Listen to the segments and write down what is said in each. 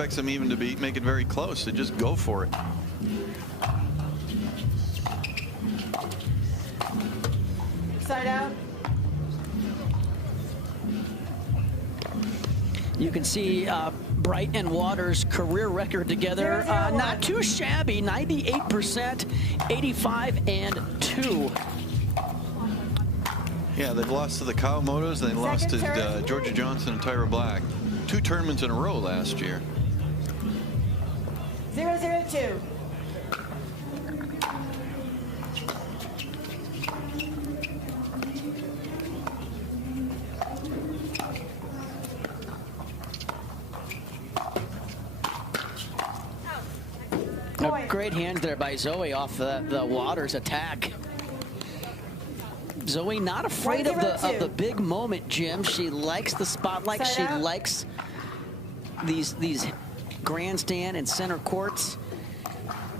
expects them even to make it very close. So just go for it. Side out. You can see Bright and Waters' career record together. Not too shabby, 98%, 85 and 2. Yeah, they've lost to the Kawamotos, and they lost to Georgia Johnson and Tyra Black. 2 tournaments in a row last year. 0-0-2. Great hands there by Zoe off the Waters attack. Zoe not afraid of the big moment, Jim. She likes the spotlight. She likes these grandstand and center courts.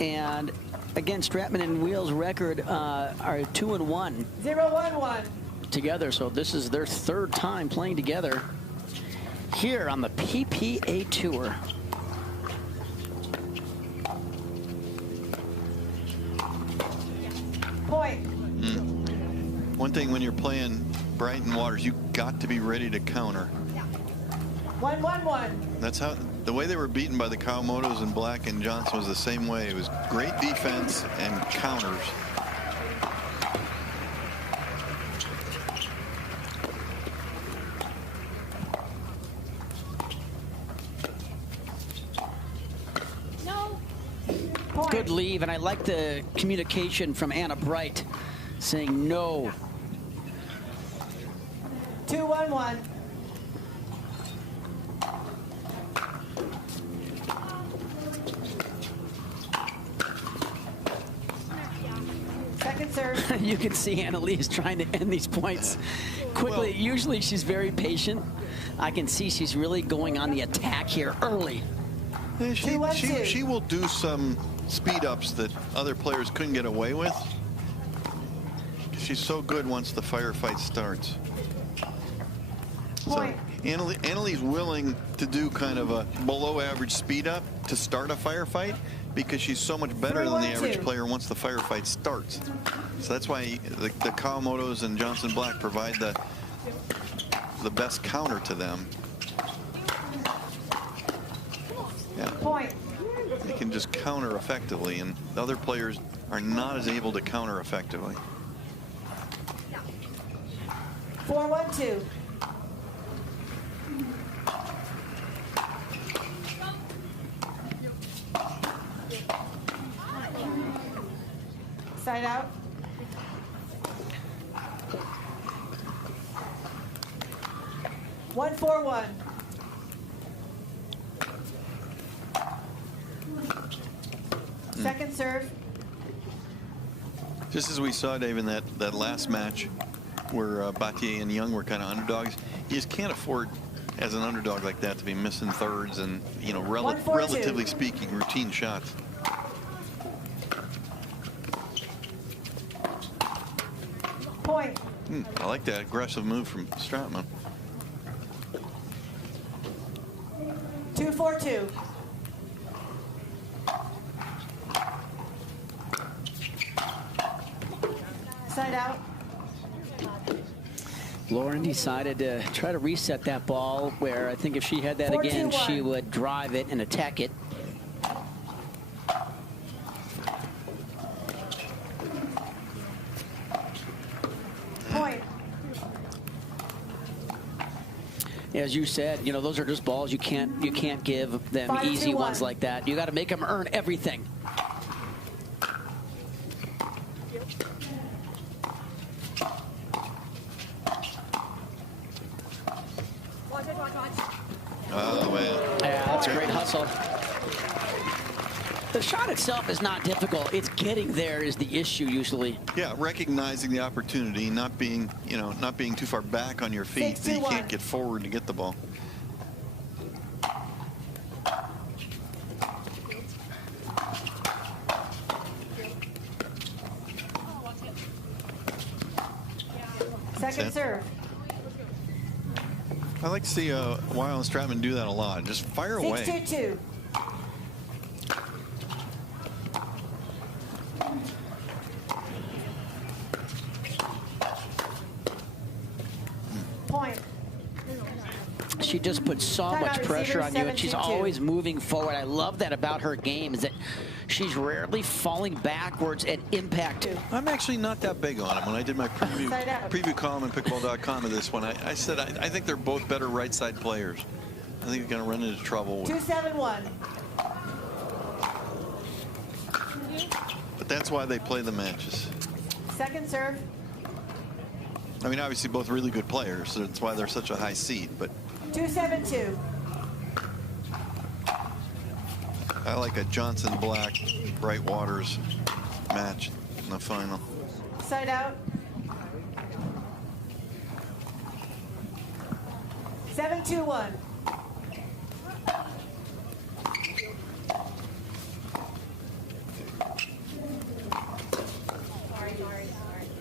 And again, Stratman and Weil's record are 2-1. 0-1-1. Together, so this is their 3rd time playing together here on the PPA Tour. Point. One thing when you're playing Bright and Waters, you got to be ready to counter. 1-1-1. That's how the way they were beaten by the Kawamotos and Black and Johnson was the same way. It was great defense and counters. Good leave, and I like the communication from Anna Bright saying no. 2-1-1. Second serve. You can see Annalise trying to end these points quickly. Well, usually she's very patient. I can see she's really going on the attack here early. She will do some speed ups that other players couldn't get away with. She's so good once the firefight starts. Point. So Annalise willing to do kind of a below average speed up to start a firefight because she's so much better than the average player once the firefight starts. So that's why the Kawamotos and Johnson Black provide the best counter to them. Yeah. Point. They can just counter effectively, and the other players are not as able to counter effectively. 4-1-2. Side out. One, 4-1. Second serve. Just as we saw, Dave, in that last match where Battier and Young were kind of underdogs, you just can't afford, as an underdog like that, to be missing thirds and, you know, relatively speaking, routine shots. Point. I like that aggressive move from Stratman. 2-4-2. Side out. Lauren decided to try to reset that ball, where I think if she had that again, she would drive it and attack it. Point. As you said, you know, those are just balls you can't give them 5-2-1. easy ones like that. You got to make them earn everything. Oh, man. Yeah, that's a great hustle. The shot itself is not difficult. It's getting there is the issue usually. Yeah, recognizing the opportunity, not being too far back on your feet that you can't get forward to get the ball. Second serve. I like to see Weil and Stratman do that a lot. Just fire away. 6-2-2. Point. She just puts so much pressure on you, and she's always moving forward. I love that about her game, is that she's rarely falling backwards at impact. I'm actually not that big on him. When I did my preview column in Pickleball.com of this one, I said I think they're both better right side players. I think they're going to run into trouble. 2-7-1. But that's why they play the matches. Second serve. I mean, obviously both really good players, so that's why they're such a high seed. But 2-7-2. I like a Johnson Black Bright Waters match in the final. Side out. 7-2-1.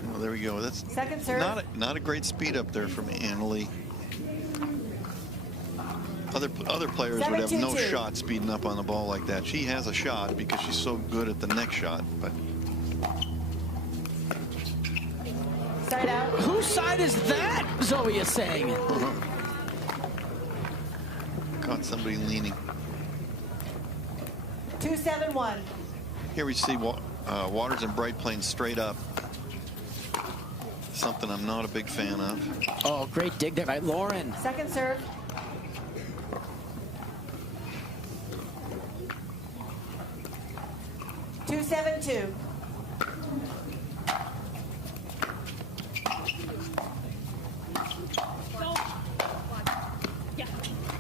Well, there we go. That's second serve. Not a great speed up there from Annalie. Other players would have no shot speeding up on the ball like that. She has a shot because she's so good at the next shot. But side out. Whose side is that? Zoe is saying. Caught somebody leaning. 2-7-1. Here we see Waters and Bright playing straight up. Something I'm not a big fan of. Oh, great dig there by Lauren. Second serve. Two, 7-2.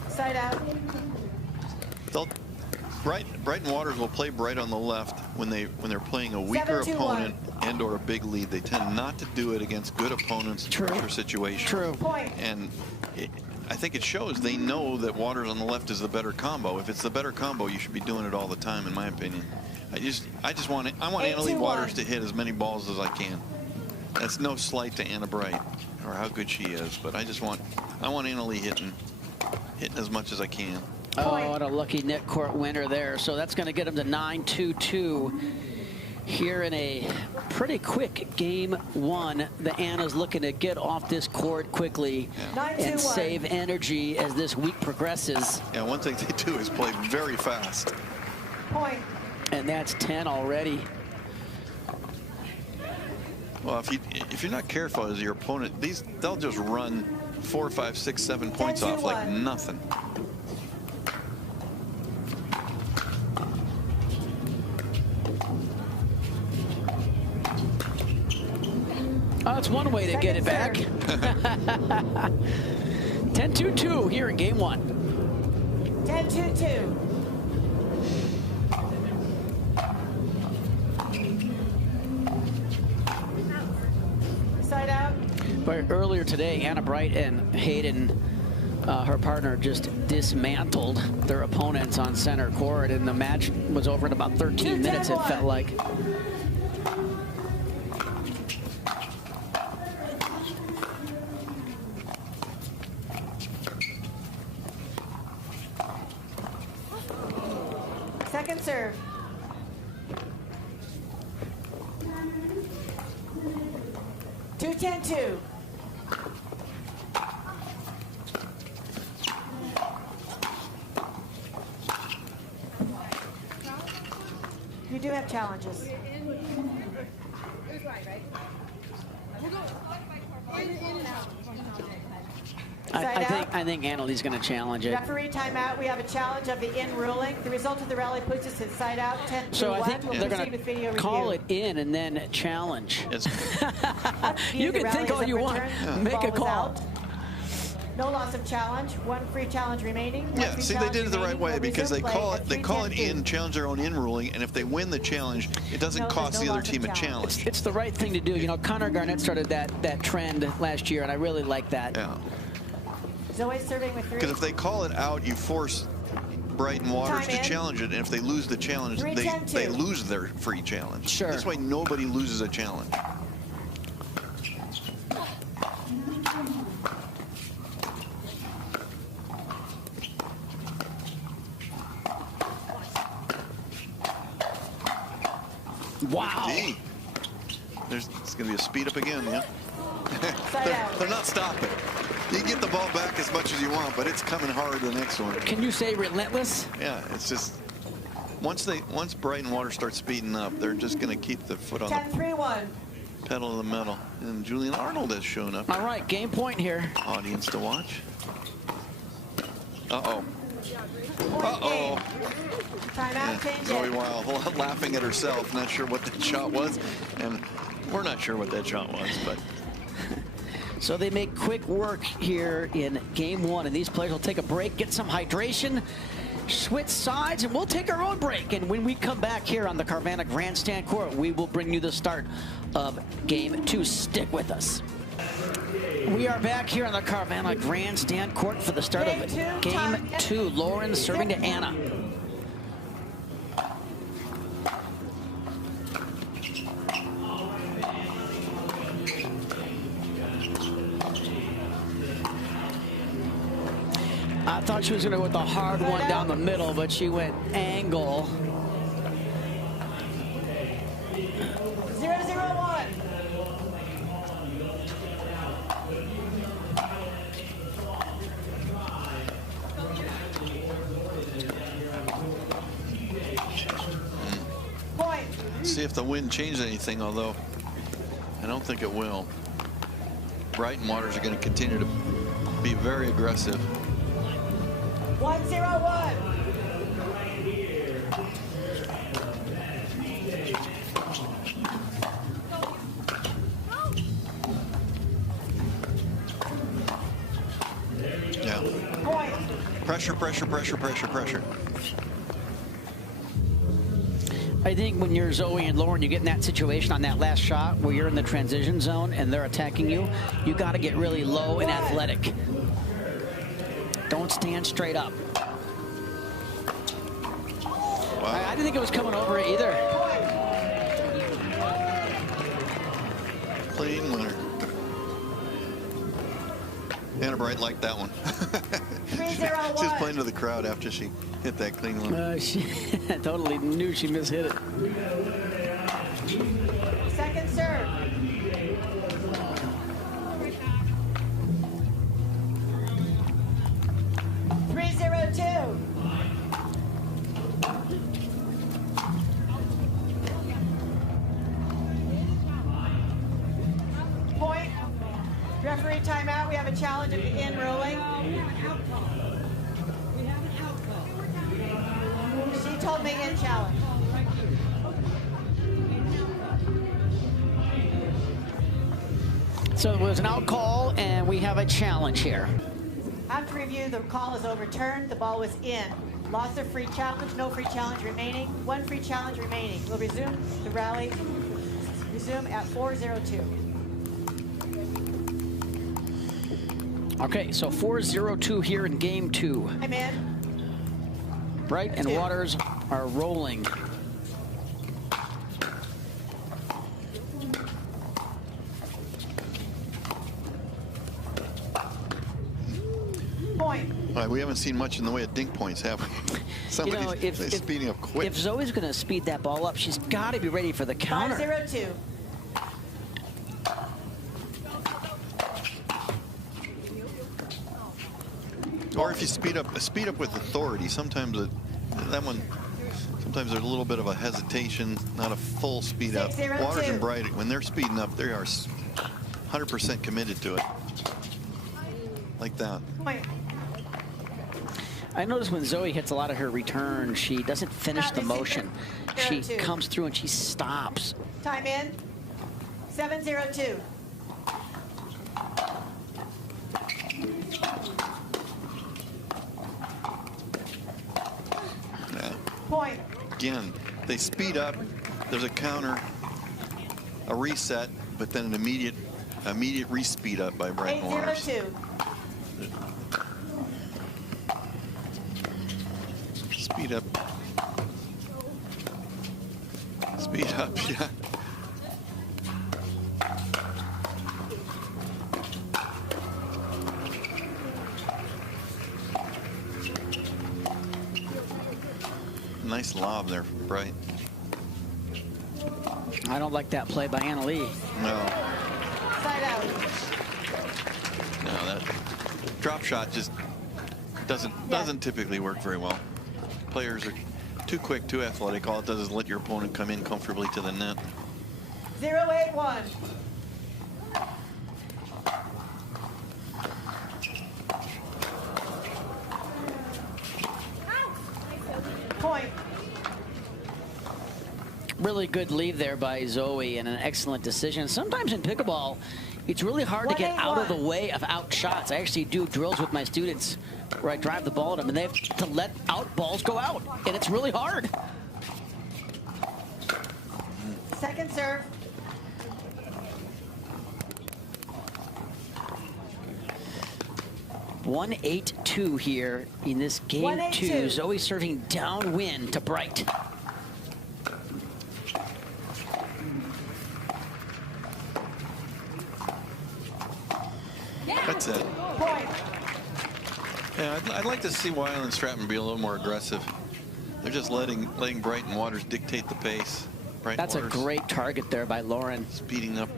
Side out. Bright and Waters will play Bright on the left when they're playing a weaker opponent and or a big lead. They tend not to do it against good opponents in pressure situations. True. Point. And I think it shows they know that Waters on the left is the better combo. If it's the better combo, you should be doing it all the time, in my opinion. I want Annalie Waters to hit as many balls as I can. That's no slight to Anna Bright or how good she is, but I want Annalie hitting as much as I can. Oh, what a lucky net court winner there. So that's going to get them to 9-2-2 here in a pretty quick game one. The Anna's looking to get off this court quickly and save energy as this week progresses. Yeah, one thing they do is play very fast. Point. And that's 10 already. Well, if you're not careful as your opponent, they'll just run 4, 5, 6, 7 points off like nothing. Oh, that's one way to get it back. 10-2-2 here in game one. 10-2-2. Side out. But earlier today, Anna Bright and Hayden, her partner, just dismantled their opponents on center court, and the match was over in about 13 minutes, it felt like. Second serve. Two, 10-2. You do have challenges. I think Annalie's going to challenge it. Referee timeout. We have a challenge of the in ruling. The result of the rally puts us at side out 10-1. So I think we'll they're going to call it in and then challenge. You can think all you want. Make a call. Out. No loss of challenge. One free challenge remaining. Yeah, see, they did it the right way because they call it in, challenge their own in ruling, and if they win the challenge, it doesn't cost the other team a challenge. It's the right thing to do. You know, Connor Garnett started that trend last year, and I really like that. Yeah. Zoe's serving with 3. Because if they call it out, you force Bright and Waters to challenge it, and if they lose the challenge, they lose their free challenge. Sure. This way, nobody loses a challenge. Wow. D. It's going to be a speed up again, yeah. They're not stopping. You can get the ball back as much as you want, but it's coming hard the next one. Can you say relentless? Yeah, it's just once Bright and Water start speeding up, they're just going to keep the foot on the pedal of the metal. And Julian Arnold has shown up. All right, game point here. Audience to watch. Uh-oh. Uh-oh. Timeout, change Zoe it. Weil laughing at herself, not sure what that shot was. And we're not sure what that shot was, but... So they make quick work here in game one, and these players will take a break, get some hydration, switch sides, and we'll take our own break. And when we come back here on the Carvana Grandstand Court, we will bring you the start of game two. Stick with us. We are back here on the Carvana Grandstand Court for the start of game two. Lauren serving to Anna. I thought she was going to go with the hard one down the middle, but she went angle. 0-0-1. Point. See if the wind changed anything, although I don't think it will. Bright and Waters are going to continue to be very aggressive. 1-0-1. Yeah. Point. Pressure, pressure, pressure, pressure, pressure. I think when you're Zoe and Lauren, you get in that situation on that last shot where you're in the transition zone and they're attacking you, you got to get really low and athletic. Don't stand straight up. Wow. I didn't think it was coming over either. Clean winner. Anna Bright liked that one. 3-0-1. She was playing to the crowd after she hit that clean one. She totally knew she mishit it. Second serve. Point. Referee timeout. We have a challenge of the in rolling. She told me in challenge. So it was an out call, and we have a challenge here. After review, the call is overturned. The ball was in. Loss of free challenge, no free challenge remaining. One free challenge remaining. We'll resume the rally. Resume at 4:02. Okay, so 4:02 here in game two. I'm in. Bright and Waters are rolling. Point. All right, we haven't seen much in the way of dink points, have we? Somebody's speeding up quick. If Zoe's going to speed that ball up, she's got to be ready for the counter. 5:02. Or if you speed up with authority. Sometimes sometimes there's a little bit of a hesitation, not a full speed up. 6:02. Waters and Bright, when they're speeding up, they are 100% committed to it. Like that. Point. I notice when Zoe hits a lot of her return, she doesn't finish the motion. She comes through and she stops. Time in. 7:02. Yeah. Point. Again, they speed up. There's a counter, a reset, but then an immediate re-speed up by Bright Waters. 8:02. Speed up. Speed up, yeah. Nice lob there from Bright. I don't like that play by Anna-Lee. No. Side out. No, that drop shot just doesn't typically work very well. Players are too quick, too athletic. All it does is let your opponent come in comfortably to the net. 0-8-1. Point. Really good lead there by Zoe and an excellent decision. Sometimes in pickleball, it's really hard to get out of the way of out shots. I actually do drills with my students where I drive the ball at them, and they have to let out balls go out, and it's really hard. Second serve. One 8-2 here in this game 2. Zoe serving downwind to Bright. That's it. Point. Yeah, I'd like to see Weil and Stratman be a little more aggressive. They're just letting Bright and Waters dictate the pace. Bright That's Waters a great target there by Lauren. speeding up.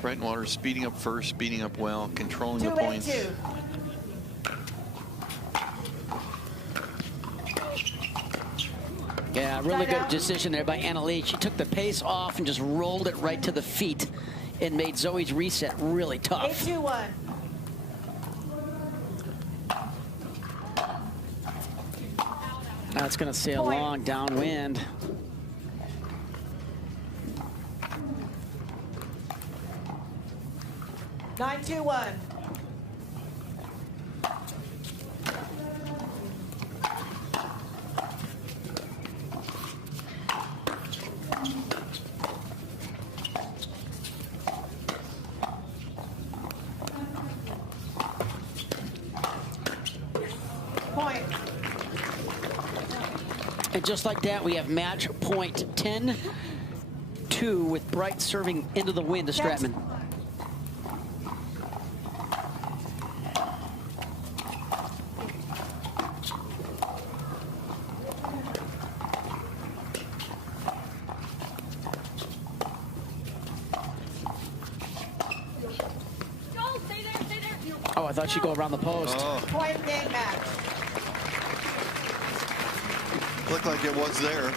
Bright and Waters speeding up first, speeding up well, controlling the points. 2-8-2. Yeah, really good decision there by Anna-Lee. She took the pace off and just rolled it right to the feet and made Zoe's reset really tough. 8-2-1. That's going to sail long downwind. Nine, 2-1. Point. And just like that, we have match point 10-2 with Bright serving into the wind to Stratman. Oh, I thought she'd go around the post. Oh, Point game match. looked like it was there,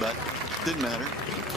but didn't matter.